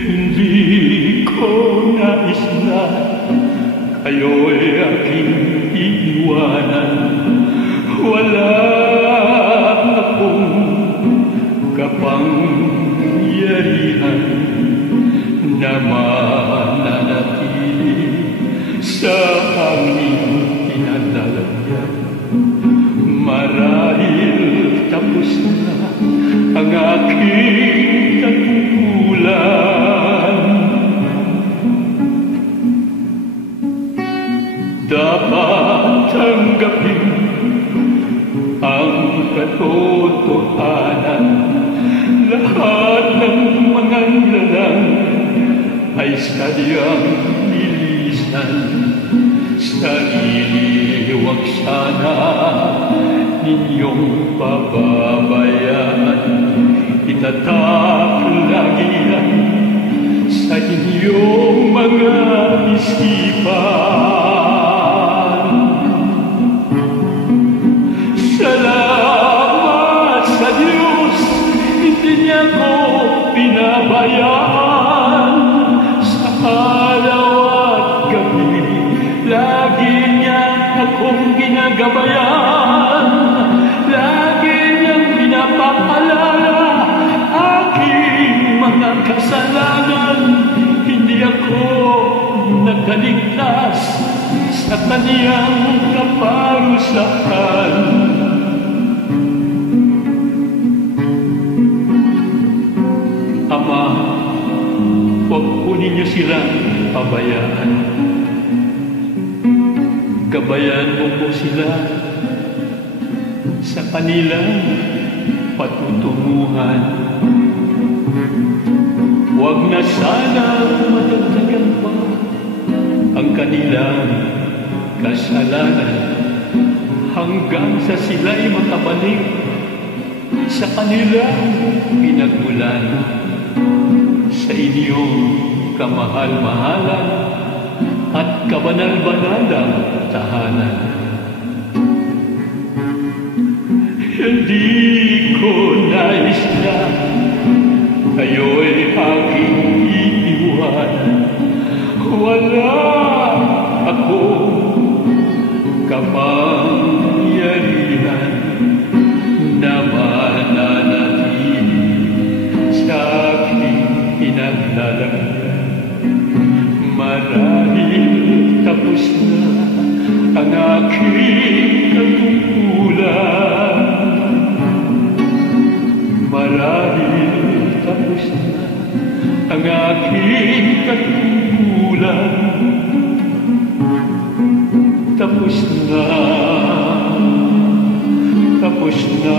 Hindi ko nais na kayo'y aking iiwanan. Wala akong kapangyarihan na mananatili sa aming pinaglalagyan. Marahil tapos na ang aking tagpulan. Dapat tanggapin ang katotohanan. Lahat ng mga nilalang ay sadyang nilisan. Sarili huwag sana ninyong pababayaan. Itatak lagi yan sa inyong mga isipan. Salamat sa Diyos, hindi niya ko pinabayaan. Sa araw at gabi, lagi niya akong ginagabayan. Lagi niyang pinapaalala aking mga kasalanan. Hindi ako nakaligtas sa kaniyang kaparusahan. Ama, huwag po ninyo silang pabayaan. Gabayan mo po sila sa kanilang patutunguhan. Huwag na sana matagtagan pa ang kanilang kasalanan hanggang sa sila'y makabalik sa kanilang pinagmulan. Sa inyong kamahal-mahalan at kabanal-banalang tahanan. Hindi ko nais na kayo'y aking iiwanan. Wala akong kapangyarihan na mananatili sa aking pinaglalagyan. Marahil tapos na ang aking katungkulan. Marahil tapos na ang aking katungkulan. Tapos na, tapos na.